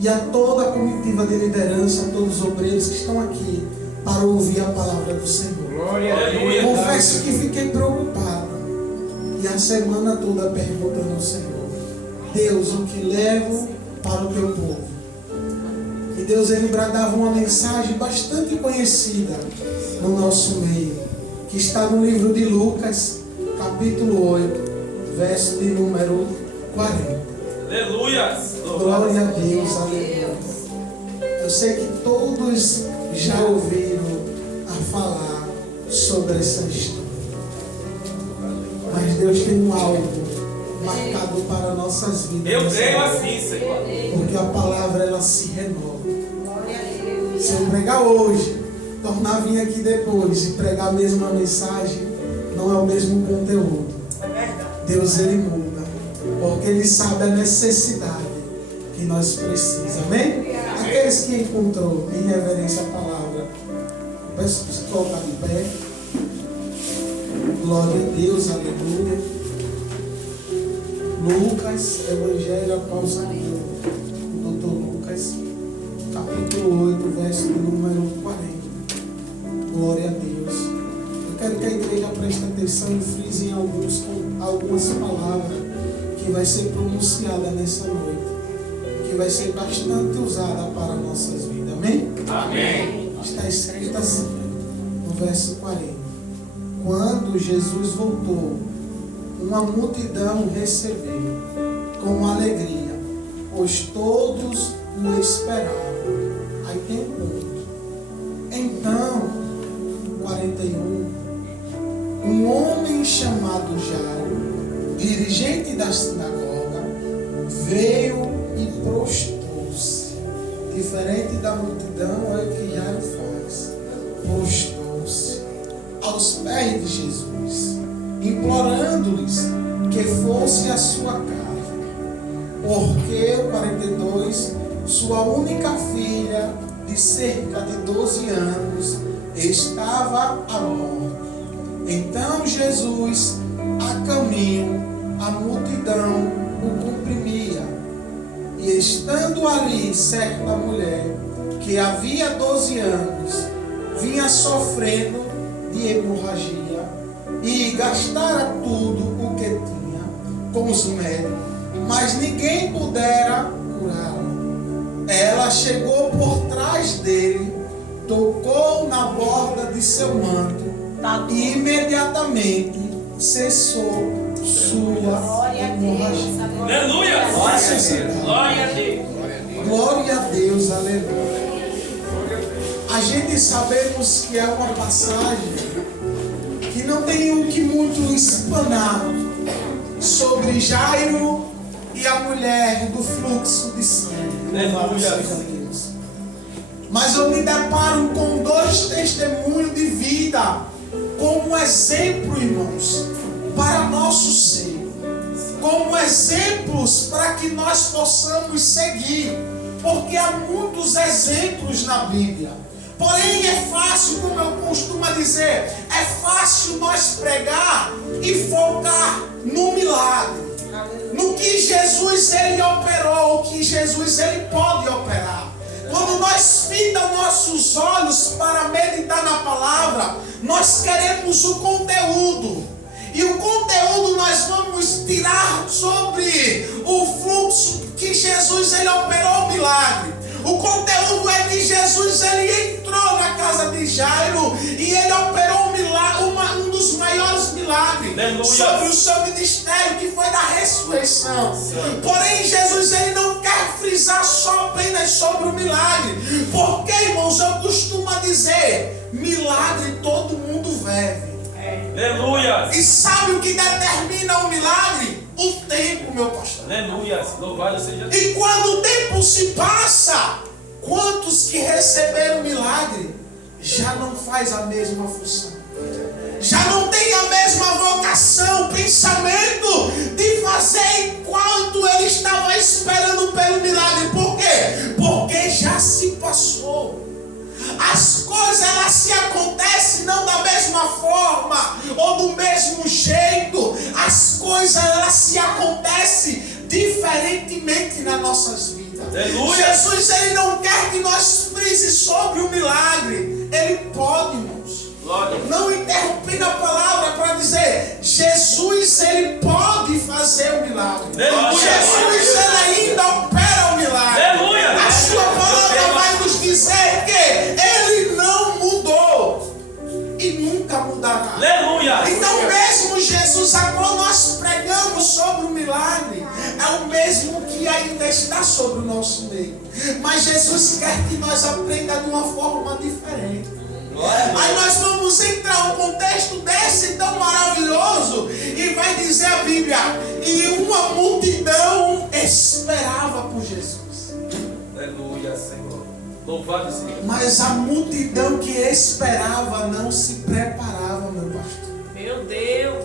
e a toda a comitiva de liderança, a todos os obreiros que estão aqui para ouvir a palavra do Senhor. Glória a Deus. Confesso que fiquei preocupado e a semana toda perguntando ao Senhor: Deus, o que levo para o teu povo? E Deus, ele bradava uma mensagem bastante conhecida no nosso meio, que está no livro de Lucas, capítulo 8, verso de número 40. Aleluia! Glória a Deus, aleluia. Eu sei que todos já ouviram a falar sobre essa história, mas Deus tem um algo marcado para nossas vidas. Eu creio assim, Senhor. Porque a palavra, ela se renova. Se eu pregar hoje, tornar a vir aqui depois e pregar a mesma mensagem, não é o mesmo conteúdo. Deus, ele muda, porque ele sabe a necessidade que nós precisamos. Amém? Aqueles que encontrou em reverência a palavra, peço que se colocar de pé. Glória a Deus, aleluia. Lucas, Evangelho apóstolo Dr. Lucas, capítulo 8, verso de número 40. Glória a Deus. Eu quero que a igreja preste atenção e frise em algumas palavras que vai ser pronunciada nessa noite, que vai ser bastante usada para nossas vidas. Amém? Amém. Está escrito assim, no verso 40. Quando Jesus voltou, uma multidão o recebeu com alegria, pois todos o esperavam. Aí tem um ponto. Então, 41, um homem chamado Jairo, dirigente da sinagoga, veio e prostrou-se. Diferente da multidão, é o que Jairo faz. Prostrou-se aos pés de Jesus, implorando-lhes que fosse a sua casa. Porque, o 42, sua única filha, de cerca de 12 anos, estava à morte. Então Jesus, a caminho, a multidão o comprimia. E estando ali certa mulher, que havia 12 anos, vinha sofrendo de hemorragia, e gastara tudo o que tinha com os médicos, mas ninguém pudera curá-la. Ela chegou por trás dele, tocou na borda de seu manto e imediatamente cessou sua hemorragia. Aleluia! Glória a Deus! Glória a Deus, aleluia. A gente sabemos que é uma passagem que não tem o que muito explanar sobre Jairo e a mulher do fluxo de sangue. Louvado seja Deus. Mas eu me deparo com dois testemunhos de vida como exemplo, irmãos, para nosso ser, como exemplos para que nós possamos seguir, porque há muitos exemplos na Bíblia. Porém é fácil, como eu costumo dizer, é fácil nós pregar e focar no milagre, no que Jesus ele operou, o que Jesus ele pode operar. Quando nós fitamos nossos olhos para meditar na palavra, nós queremos o conteúdo. E o conteúdo nós vamos tirar sobre o fluxo que Jesus ele operou o milagre. O conteúdo é que Jesus ele entrou na casa de Jairo e ele operou um milagre, um dos maiores milagres sobre o seu ministério, que foi da ressurreição. Porém, Jesus ele não quer frisar só apenas sobre o milagre, porque, irmãos, eu costumo dizer, milagre todo mundo vive. Aleluia! E sabe o que determina o milagre? O tempo, meu pastor. Aleluia! Louvado seja Deus! E quando o tempo se passa, quantos que receberam o milagre já não faz a mesma função, já não tem a mesma vocação, pensamento de fazer enquanto ele estava esperando pelo milagre. Por quê? Porque já se passou. As coisas elas se acontecem não da mesma forma ou do mesmo jeito. As coisas elas se acontecem diferentemente nas nossas vidas. Aleluia. Jesus, ele não quer que nós frise sobre o milagre. Ele pode, irmãos. Glória. Não interrompendo a palavra para dizer, Jesus, ele pode fazer o milagre. Aleluia. Jesus, ele ainda opera o milagre. Aleluia. A sua palavra vai nos dizer que ele não mudou e nunca mudará. Aleluia. Então mesmo Jesus, agora nós pregamos sobre o milagre, é o mesmo que ainda está sobre o nosso meio. Mas Jesus quer que nós aprendamos de uma forma diferente. Aí nós vamos entrar no contexto desse tão maravilhoso e vai dizer a Bíblia, e uma multidão esperava por Jesus. Aleluia, Senhor. Louvado seja. Mas a multidão que esperava não se preparava, meu pastor. Meu Deus.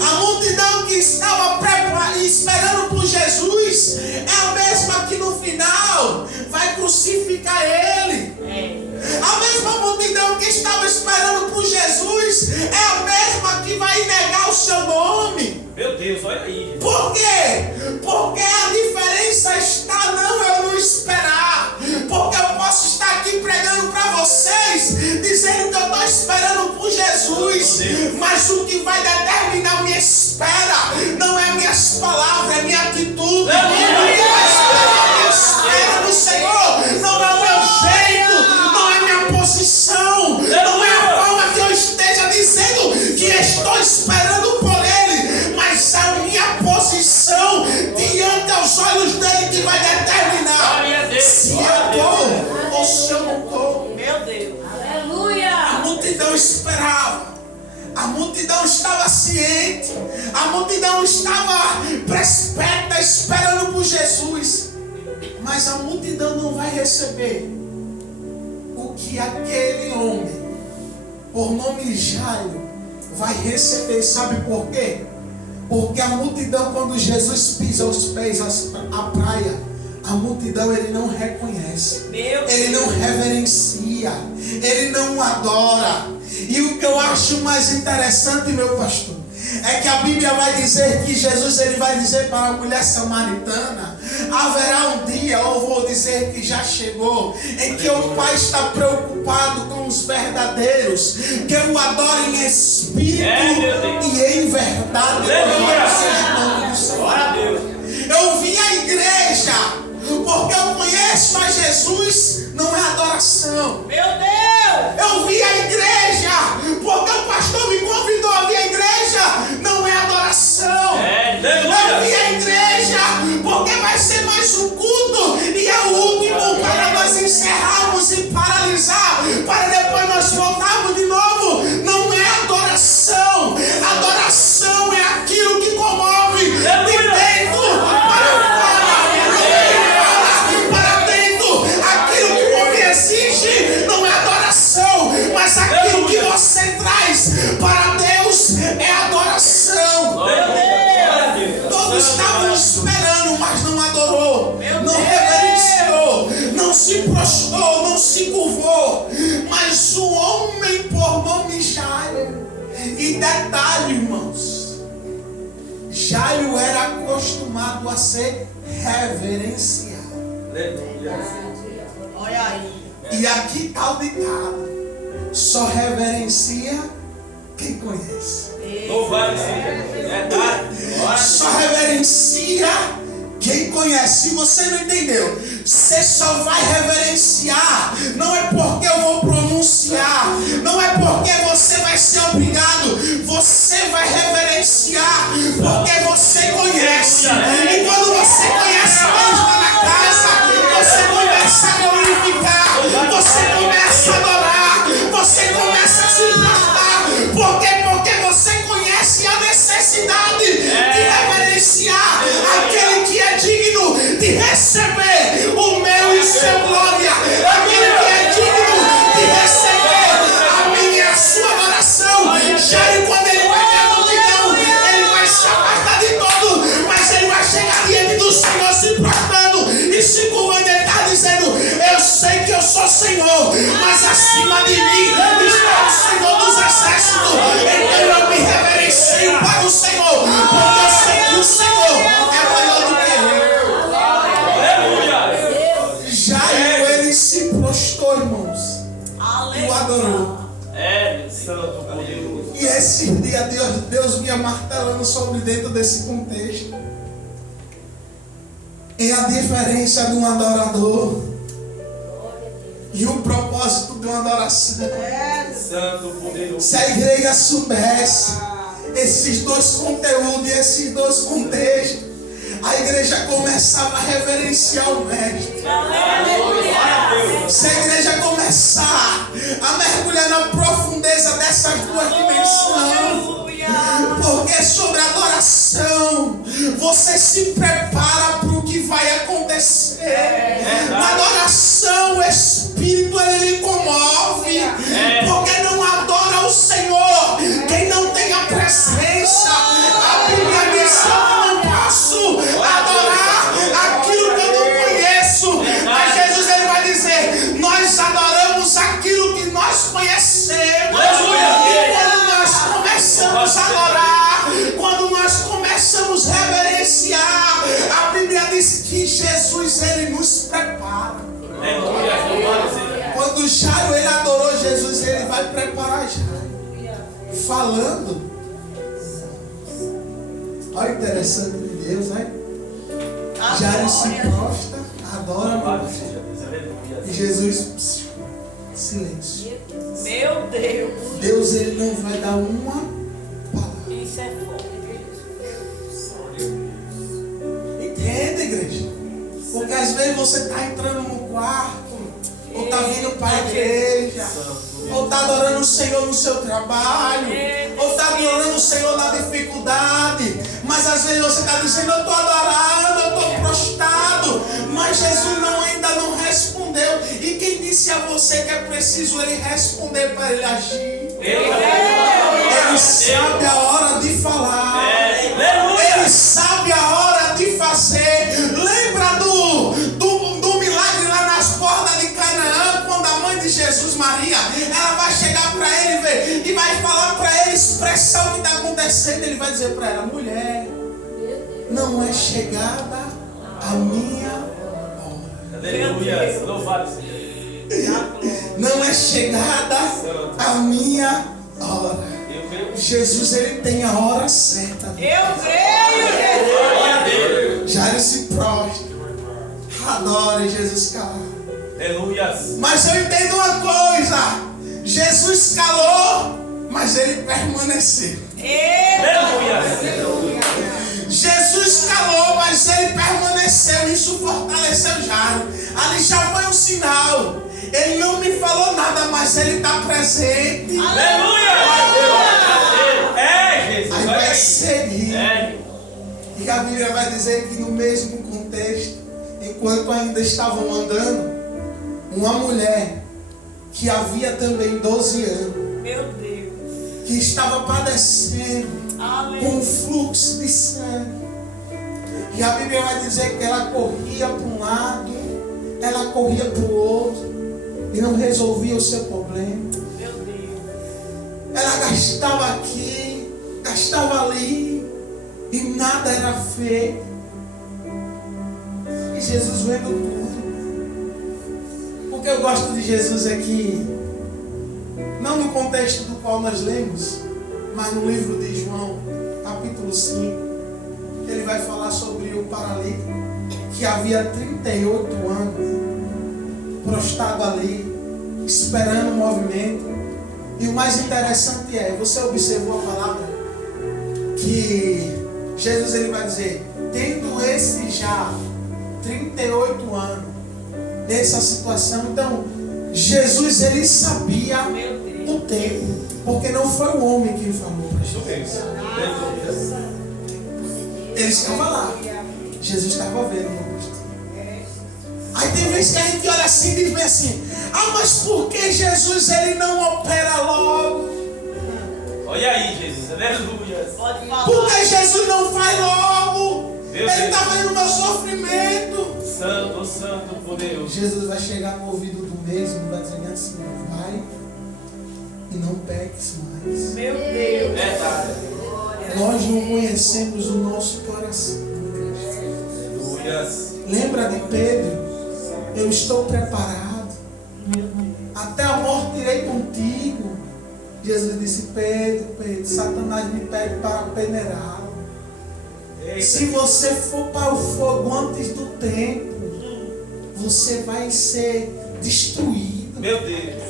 A multidão que estava esperando por Jesus é a mesma que no final vai crucificar ele. A mesma multidão que estava esperando por Jesus é a mesma que vai negar o seu nome. Meu Deus, olha aí. Por quê? Porque a diferença está eu não esperar. Porque eu posso estar aqui pregando para vocês, dizendo que eu estou esperando por Jesus. Mas o que vai determinar minha espera não é minhas palavras, é minha atitude. O que vai esperar minha espera no Senhor não é o meu jeito, não é minha posição, não é a forma que eu esteja dizendo que estou esperando por Ele, mas é a minha posição diante aos olhos dele que vai determinar se eu estou ou se eu não estou. Meu Deus. A Aleluia. multidão esperava, a multidão estava ciente, a multidão estava presperta, esperando por Jesus, mas a multidão não vai receber o que aquele homem, por nome Jairo, vai receber. Sabe por quê? Porque a multidão, quando Jesus pisa os pés à praia, a multidão ele não reconhece, ele não reverencia, ele não adora. E o que eu acho mais interessante, meu pastor, é que a Bíblia vai dizer que Jesus ele vai dizer para a mulher samaritana: haverá um dia, ou vou dizer que já chegou, em que o Pai está preocupado com os verdadeiros, que o adorem em espírito e em verdade. Glória a Deus. Eu vim à igreja porque eu conheço a Jesus, não é adoração. Meu Deus. Eu vim à igreja porque o pastor me convidou a vir à igreja, não é adoração. Eu vim à igreja porque vai ser mais um culto e é o último para nós encerrarmos e paralisar, para depois nós voltarmos de novo. Não é adoração. Adoração é aquilo que comove de dentro para fora, para dentro. Aquilo que o homem exige não é adoração, mas aquilo que você traz para Deus é adoração. Todos estavam esperando, mas não adorou, não reverenciou, não se prostrou, não se curvou. Mas o homem por nome Jairo, e detalhe, irmãos, Jairo era acostumado a ser reverenciado. Olha aí. E aqui está o ditado: só reverencia quem conhece. Louvado seja. Só reverencia quem conhece. Se você não entendeu, você só vai reverenciar, não é porque eu vou pronunciar, não é porque você vai ser obrigado, você vai reverenciar porque você conhece. E quando você conhece Deus lá na casa, você começa a glorificar, você começa a adorar, você começa a se prostrar. Por quê? Porque você conhece a necessidade de reverenciar aquele que é digno de receber o meu e o seu glória, aquele que é digno de receber a minha e a sua adoração. Jairo, quando ele vai ver a multidão, ele vai se afastar de todo, mas ele vai chegar diante do Senhor se prostrando e se curvando. Ele está dizendo: eu sei que eu sou Senhor, mas acima de mim está o Senhor dos exércitos. Então eu me reverencio para o Senhor, porque eu sei que o Senhor é maior do que eu. prostrou, irmãos, e o adorou. É, santo, poderoso. E esse dia Deus vinha martelando sobre dentro desse contexto. E a diferença de um adorador e o propósito de uma adoração. Santo, poderoso. Se a igreja soubesse esses dois conteúdos e esses dois contextos, a igreja começava a reverenciar o Mestre. Se a igreja começar a mergulhar na profundeza dessas duas dimensões, porque sobre a adoração você se prepara para o que vai acontecer. Na adoração o Espírito ele lhe comove, porque não adora o Senhor quem não tem a presença. A Bíblia diz que eu não posso adorar aquilo que eu não conheço, mas Jesus ele vai dizer: nós adoramos aquilo que nós conhecemos. E quando nós começamos a adorar, quando nós começamos a reverenciar, a Bíblia diz que Jesus ele nos prepara. Quando Jairo ele adorou Jesus, ele vai preparar Jairo, falando. Olha o interessante de Deus, né? Jairo se prostra, adora, e Jesus, silêncio. Meu Deus. Deus ele não vai dar uma palavra. Isso é forte. Entende, igreja? Porque às vezes você está entrando no quarto, ou está vindo para a igreja, ou está adorando o Senhor no seu trabalho, ou está adorando o Senhor na dificuldade, mas às vezes você está dizendo: eu estou adorando, eu estou prostrado, mas Jesus ainda não respondeu. E quem disse a você que é preciso ele responder para ele agir? Ele sabe a hora de falar, ele sabe a hora de fazer. Lembra do milagre lá nas portas de Canaã, quando a mãe de Jesus, Maria, ela vai chegar para ele ver, e vai falar para ele, expressar o que está acontecendo. Ele vai dizer para ela: mulher, não é chegada a minha hora. Aleluia. Louvado seja. Não é chegada a minha hora. Jesus ele tem a hora certa. Eu creio, Jairo se prostra, adora Jesus calado. Aleluia. Mas eu entendo uma coisa: Jesus calou, mas ele permaneceu. Jesus calou, mas ele permaneceu. Isso fortaleceu Jairo. Ali já foi um sinal. Ele não me falou nada, mas ele está presente. Aleluia. Jesus. Aí vai seguir. E a Bíblia vai dizer que no mesmo contexto, enquanto ainda estavam andando, uma mulher que havia também 12 anos, meu Deus, que estava padecendo com um fluxo de sangue. E a Bíblia vai dizer que ela corria para um lado, ela corria para o outro, e não resolvia o seu problema. meu Deus. Ela gastava aqui, gastava ali, e nada era feito. E Jesus vendo tudo. O que eu gosto de Jesus é que, não no contexto do qual nós lemos, mas no livro de João, capítulo 5, ele vai falar sobre o paralítico que havia 38 anos prostrado ali, esperando o movimento. E o mais interessante é, você observou a palavra que Jesus ele vai dizer: tendo esse já 38 anos nessa situação. Então Jesus ele sabia o tempo, porque não foi o homem que falou para Jesus. Ele estava lá, Jesus estava vendo o rosto. Aí tem vezes que a gente olha assim e diz bem assim: ah, mas por que Jesus ele não opera logo? Olha aí, Jesus. Aleluia. Por que Jesus não faz logo? Ele está vendo o meu sofrimento. Santo, santo, poderoso. Jesus vai chegar no ouvido do mesmo e vai dizer assim: vai e não peques mais. Meu Deus. Verdade. Nós não conhecemos o nosso coração. Aleluia. Lembra de Pedro? Eu estou preparado. Até a morte irei contigo. Jesus disse: Pedro, Pedro, Satanás me pede para peneirá-lo. Se você for para o fogo antes do tempo, você vai ser destruído. Meu Deus.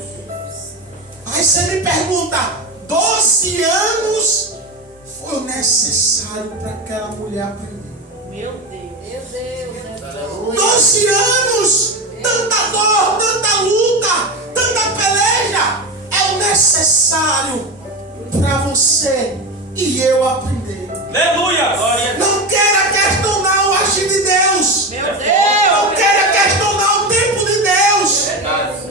Aí você me pergunta: 12 anos foi o necessário para aquela mulher aprender? Meu Deus. 12 anos, tanta dor, tanta luta, tanta peleja, é o necessário para você e eu aprender. Aleluia. Glória. Não queira questionar o agir de Deus. Meu Não Deus. queira questionar o tempo de Deus.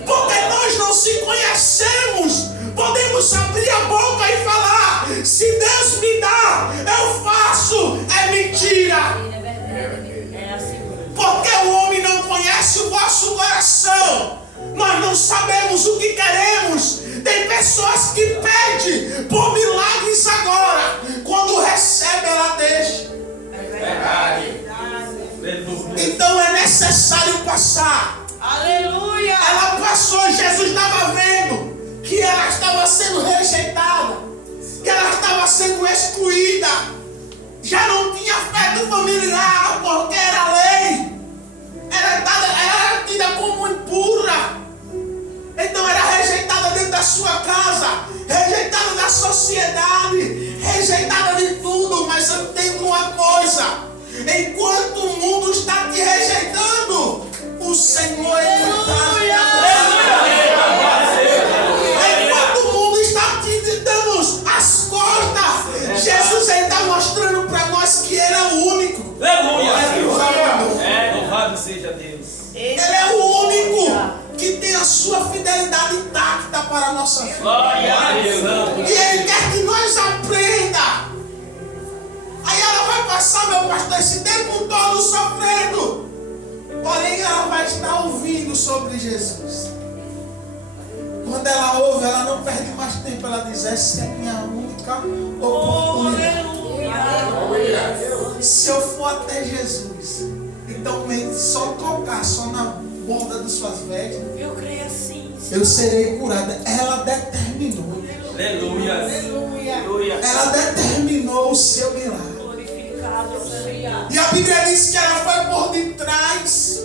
Porque Verdade. nós não se conhecemos. Podemos abrir a boca e falar: se Deus me dá, eu faço. É mentira. É assim mesmo. Porque o homem não conhece o vosso coração. Nós não sabemos o que queremos. Tem pessoas que pedem por milagres agora. Quando recebe, ela deixa. Verdade. Aleluia. Então é necessário passar. Aleluia. Ela passou, Jesus estava vendo que ela estava sendo rejeitada, que ela estava sendo excluída. Já não tinha afeto familiar, porque era lei. Era tida como impura. Então era rejeitada dentro da sua casa, rejeitada da sociedade, rejeitada de tudo. Mas eu entendo uma coisa: enquanto o mundo está te rejeitando, o Senhor é enquanto o mundo está te dando as costas, Jesus está mostrando para nós que Ele é o único. Aleluia. Louvado seja Deus. Ele é o único que tem a sua fidelidade intacta para a nossa vida. Glória a Deus. E Ele quer que nós aprenda. Aí ela vai passar, meu pastor, esse tempo todo sofrendo. Porém, ela vai estar ouvindo sobre Jesus. Quando ela ouve, ela não perde mais tempo. Ela diz: essa é a minha única oportunidade. Se eu for até Jesus, então só tocar, só na borda das suas vestes, Eu creio assim. eu serei curada. Ela determinou. Aleluia. Aleluia. Ela determinou o seu milagre. Glorificado seja. E a Bíblia diz que ela foi por detrás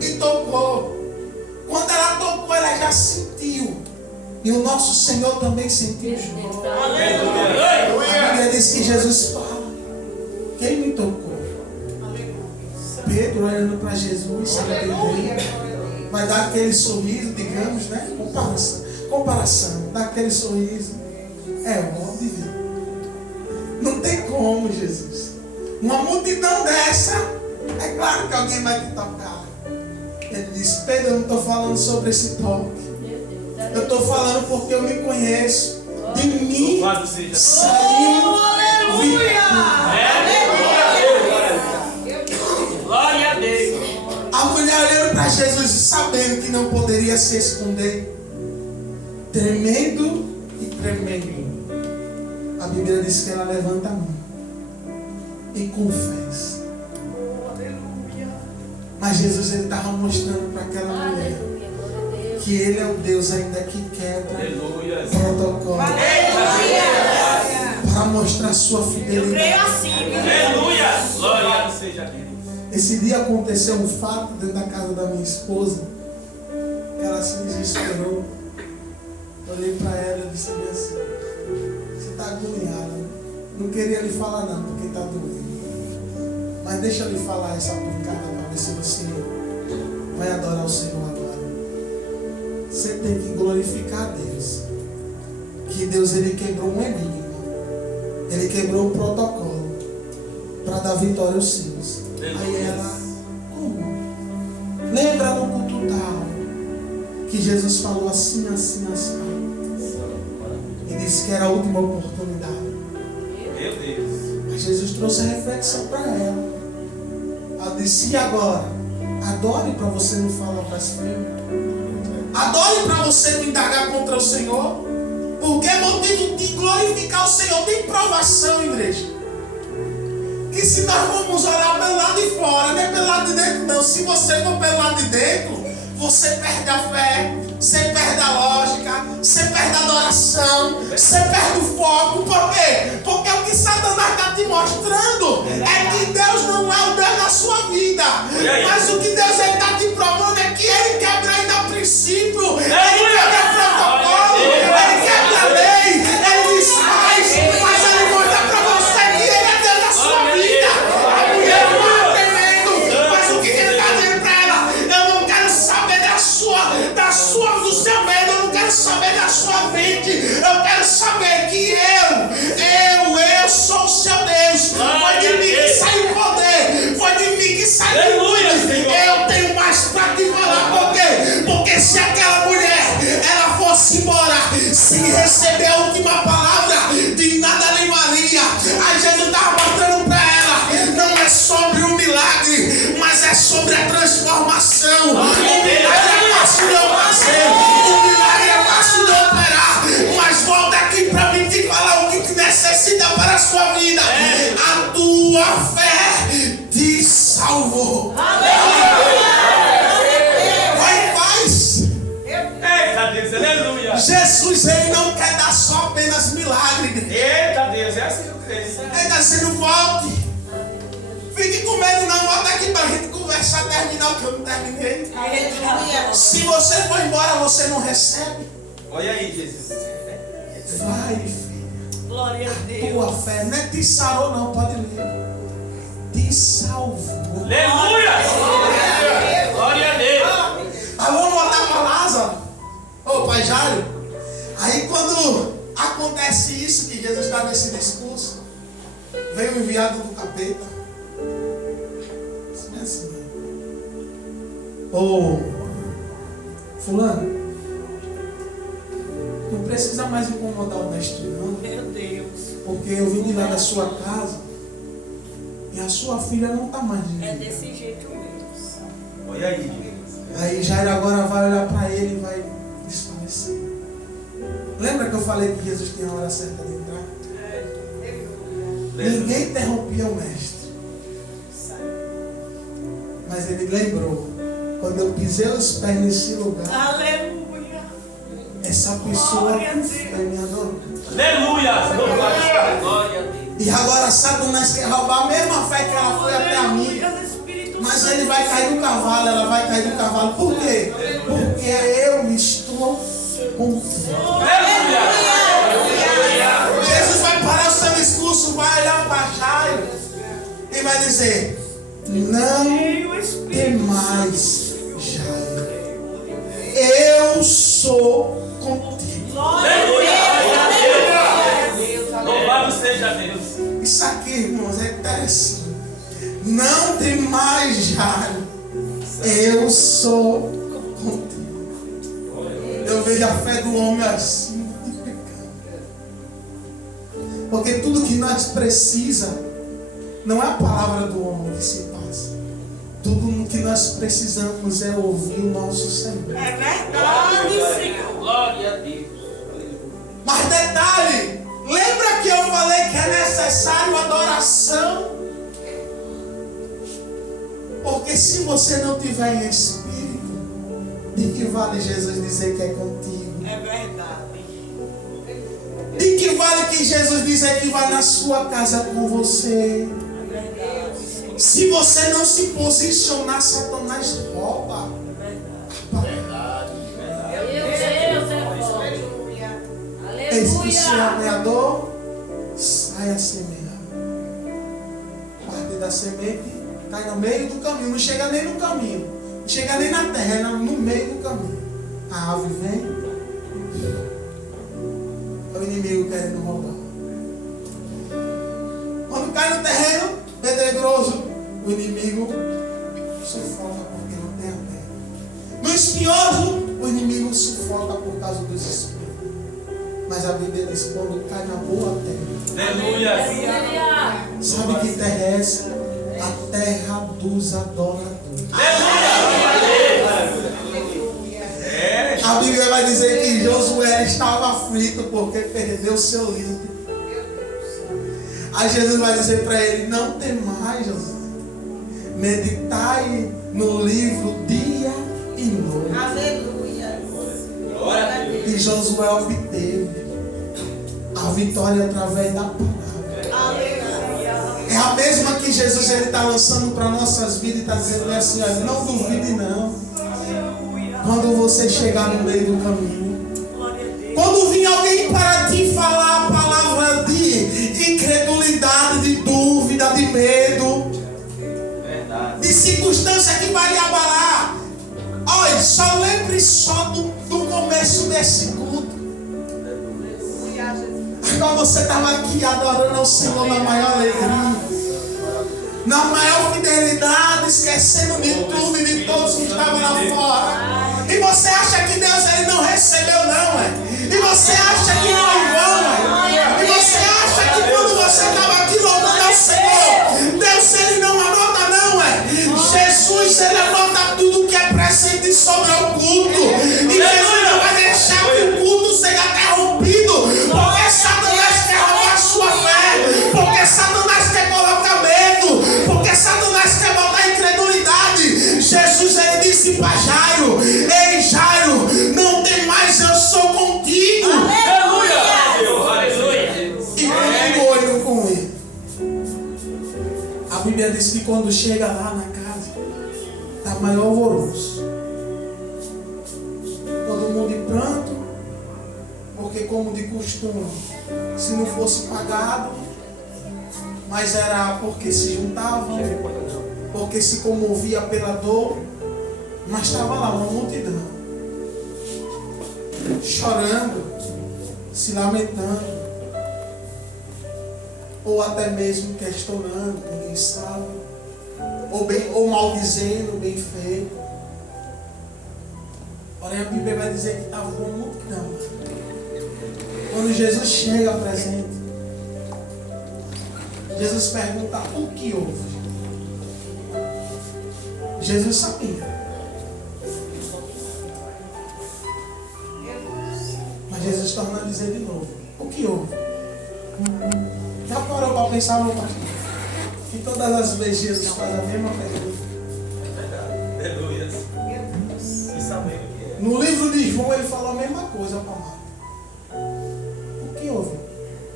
e tocou. Quando ela tocou, ela já sentiu. E o nosso Senhor também sentiu junto. A Bíblia diz que Jesus fala: quem me tocou? Pedro olhando para Jesus, sabe entender? Vai dar aquele sorriso, digamos, né? Comparação, dá aquele sorriso. É óbvio. Não tem como, Jesus. Uma multidão dessa, é claro que alguém vai te tocar. Ele disse: Pedro, eu não estou falando sobre esse toque. Eu estou falando porque eu me conheço. De mim Louvado seja Deus. saiu virtude. Glória a Deus. A mulher olhando para Jesus e sabendo que não poderia se esconder, tremendo e tremendo, a Bíblia diz que ela levanta a mão e confessa. Mas Jesus estava mostrando para aquela mulher que Ele é o Deus ainda que quebra Aleluia. protocolo, para mostrar sua Eu creio fidelidade. assim. Aleluia. Glória seja Deus. Esse dia aconteceu um fato dentro da casa da minha esposa, que ela se desesperou. Olhei para ela e disse assim: você está agoniada, né? Não queria lhe falar não, porque está doendo. Mas deixa eu lhe falar essa pancada para ver se você vai adorar o Senhor agora. Você tem que glorificar a Deus. Que Deus, Ele quebrou um enigma. Ele quebrou um protocolo para dar vitória aos seus. Aí ela, como? Lembra no culto tal que Jesus falou assim, assim, assim. E disse que era a última oportunidade. Meu Deus. Mas Jesus trouxe a reflexão para ela. Ela disse: e agora? Adore para você não falar blasfêmia. Adore para você não indagar contra o Senhor. Porque é motivo de glorificar o Senhor. Tem provação, igreja. Que se nós vamos orar pelo lado de fora, não é pelo lado de dentro, não. Se você for pelo lado de dentro, você perde a fé, você perde a lógica, você perde a adoração, você perde o foco. Por quê? Porque o que Satanás está te mostrando é que Deus não é o Deus da sua vida. Mas o que Deus está te provando é que Ele quebra ainda princípio, Ele quebra protocolo, Ele quebra a lei, Ele desfaz, mas Ele mostra para você que Ele é Deus da sua vida. A mulher não está tremendo, mas o que Ele está dizendo para ela, eu não quero saber do seu medo, eu não quero saber da sua mente, eu quero saber que eu sou o seu Deus. Foi de mim que saiu o poder, foi de mim que saiu o poder. Eu tenho mais para te falar. Por quê? Porque se aquela mulher ela fosse embora sem receber a última palavra, de nada lhe valia. Aí Jesus estava mostrando para ela, não é sobre o milagre, mas é sobre a transformação. O milagre é fácil de eu fazer, o milagre é fácil de eu operar, mas volta aqui para mim te falar o que necessita para a sua vida. A tua fé te salvou. Vai em paz. Eita Deus, aleluia. Jesus, Ele não quer dar só apenas milagre. Eita Deus, é assim que eu creio. Ele está dizendo, volte. Fique com medo não, volta aqui para a gente conversar, terminar o que eu não terminei. Se você for embora, você não recebe. Olha aí, Jesus. Vai, filha. Glória a Deus. Tua fé não é te sarou não, pode ler. Te salvou. Aleluia. Glória a Deus. Aí vamos voltar para Lázaro. Ô Pai Jairo. Aí quando acontece isso, que Jesus está nesse discurso, vem o enviado do capeta. Assim. Ô fulano, não precisa mais incomodar o mestre não. Meu Deus. Porque eu vim de lá da sua casa e a sua filha não está mais de É vida. desse jeito mesmo. Olha aí. Aí Jairo agora vai olhar para ele e vai desfalecer. Lembra que eu falei que Jesus tinha a hora certa de entrar? Ninguém interrompia o mestre. Mas ele lembrou, quando eu pisei os pés nesse lugar, Aleluia. essa pessoa foi me adorando. Aleluia. Glória a Deus. E agora Satanás quer roubar a mesma fé que ela foi até a mim. Mas ele vai cair do cavalo, ela vai cair do cavalo. Por quê? Porque eu estou contigo. Jesus vai parar o seu discurso, vai olhar para Jairo e vai dizer, não temais, Jairo. Eu sou contigo. Louvado seja Deus. Isso aqui, irmãos, é interessante. Não temais, Jairo. Eu sou contigo. Eu vejo a fé do homem assim de pecado. Porque tudo que nós precisamos não é a palavra do homem que se passa. Tudo que nós precisamos é ouvir o nosso Senhor. É verdade, Senhor. Glória a Deus. Mas detalhe, lembra que eu falei que é necessário adoração? Porque se você não tiver em espírito, de que vale Jesus dizer que é contigo? É verdade. De que vale que Jesus dizer que vai na sua casa com você? É verdade, Senhor. Se você não se posicionar, Satanás rouba. Eis que o semeador sai a semear. Parte da semente cai no meio do caminho. Não chega nem no caminho. Não chega nem na terra, é no meio do caminho. A ave vem. É o inimigo querendo roubar. Quando cai no terreno pedregoso, o inimigo sufoca porque não tem a terra. No espinhoso, o inimigo sufoca por causa dos espinhos. Mas a Bíblia diz quando cai na boa terra. Aleluia. Sabe que terra é essa? A terra dos adoradores. A Bíblia vai dizer que Josué estava aflito porque perdeu seu líder. Aí Jesus vai dizer para ele, não temais, Josué. Meditai no livro dia e milagre. Aleluia. Glória a Deus. E Josué obteve a vitória através da palavra. Aleluia. É a mesma que Jesus está lançando para nossas vidas e está dizendo assim, olha, não duvide não. Quando você chegar no meio do caminho, quando vir alguém para te falar a palavra de incredulidade, de dúvida, de medo, Verdade. de circunstância que vai lhe abalar, olha, só lembre só do começo desse culto. Quando você estava aqui adorando ao Senhor na maior alegria, na maior fidelidade, esquecendo de tudo e de todos que estavam lá fora. E você acha que Deus ele não recebeu, não, é? E você acha que não é vão, é? E você acha que quando você estava aqui louvando ao Senhor, Deus ele não anota, não, é? Jesus ele anota tudo que é presente sobre o culto. E Jesus não vai deixar que o culto seja interrompido, porque Satanás quer roubar a sua fé, porque Satanás quer colocar medo, porque Satanás quer botar incredulidade. Jesus ele disse para Jairo: ei Jairo, não tem mais, eu sou contigo. Aleluia. Aleluia. E continuou com ele. A Bíblia diz que quando chega lá na casa, está maior alvoroço. Todo mundo em pranto, porque como de costume, se não fosse pagado, mas era porque se juntavam, porque se comovia pela dor, mas estava lá uma multidão, chorando, se lamentando, ou até mesmo questionando, ninguém sabe, ou maldizendo, bem feito. Porém a Bíblia vai dizer que estava uma multidão. Quando Jesus chega presente, Jesus pergunta: o que houve? Jesus sabia. Mas Jesus torna a dizer de novo: o que houve? Já parou para pensar, meu pastor? Que todas as vezes Jesus faz a mesma pergunta. Aleluia. E sabendo o que é. No livro de João ele falou a mesma coisa para Marta. O que houve?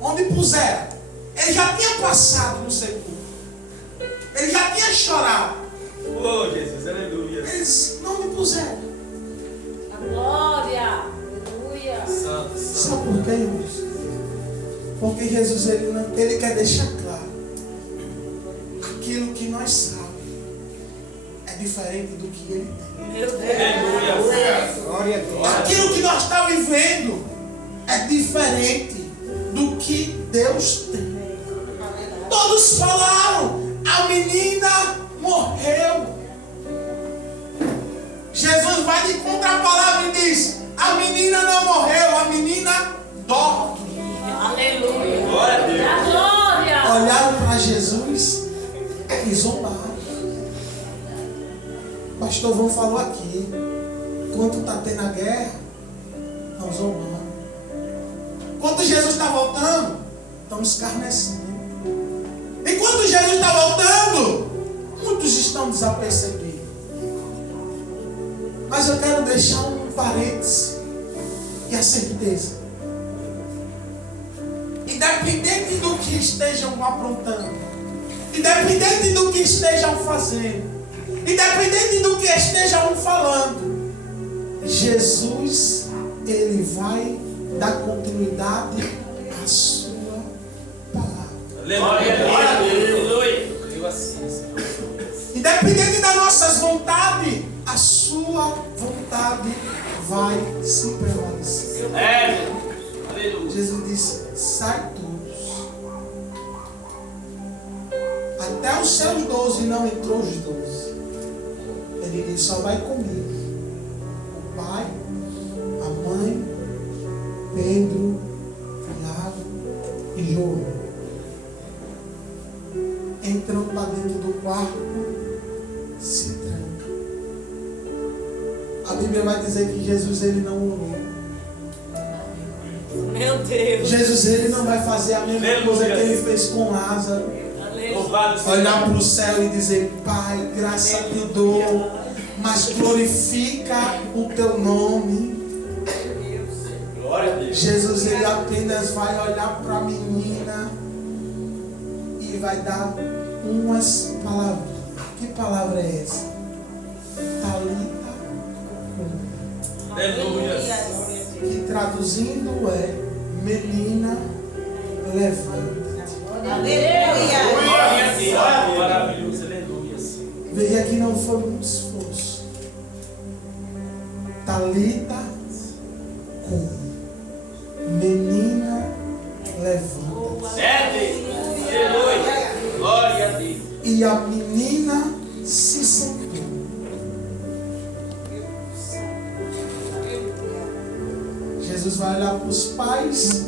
Onde puseram? Ele já tinha passado no sepulcro. Ele já tinha chorado. Oh, Jesus, aleluia. Eles não me puseram. A glória. Aleluia. Santo, santo. Sabe por quê, irmãos? Porque Jesus ele quer deixar claro: aquilo que nós sabemos é diferente do que ele tem. Meu Deus. Aleluia. Glória a Deus. Aquilo que nós estamos vivendo é diferente do que Deus tem. Todos falaram: a menina morreu. Jesus vai de contra a palavra e diz: a menina não morreu, a menina dorme. Aleluia. Glória a Deus. A glória. Olharam para Jesus e zombaram. O pastor Vão falou aqui: enquanto está tendo a guerra, estão zombando. Enquanto Jesus está voltando, estão escarnecendo. Enquanto Jesus está voltando, muitos estão desapercebidos. Mas eu quero deixar um parêntese e a certeza: independente do que estejam aprontando, independente do que estejam fazendo, independente do que estejam falando, Jesus, ele vai dar continuidade à sua palavra. Glória a Deus. Aleluia. Eu assim, Senhor. Independente das nossas vontades, a sua vontade vai se prevalecer. É, aleluia. Jesus disse: sai todos. Até os seus 12 não entrou os 12. Ele disse: só vai comigo o pai, a mãe, Pedro, Tiago e João. Entram para dentro do quarto, se tranca. A Bíblia vai dizer que Jesus ele não orou. Meu Deus. Jesus ele não vai fazer a mesma coisa que ele fez com Lázaro. Louvado seja Olhar para o céu e dizer: Pai, graça te dou, mas glorifica o teu nome. Glória a Deus. Jesus, ele apenas vai olhar para a menina e vai dar umas palavras. Que palavra é essa? Talita cumi. Aleluia. Que traduzindo é: menina, levanta-te. Aleluia. Glória a Deus. Maravilhoso. Aleluia. Veja que não foi um esforço. Talita cumi. Menina, levanta-te. Aleluia. Glória a Deus. E a menina se sentou. Jesus vai olhar para os pais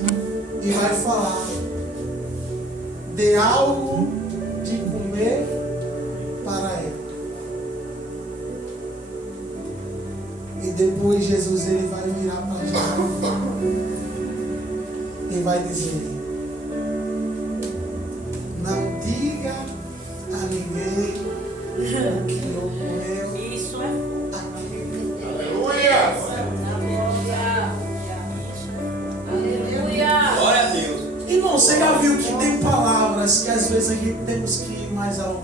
e vai falar: dê algo de comer para ela. E depois Jesus ele vai virar para a gente e vai dizer: não diga a ninguém o que ocorreu Isso é aqui. Aleluia! Aleluia. Glória a Deus. Irmão, você já viu que tem palavras que às vezes a gente temos que ir mais ao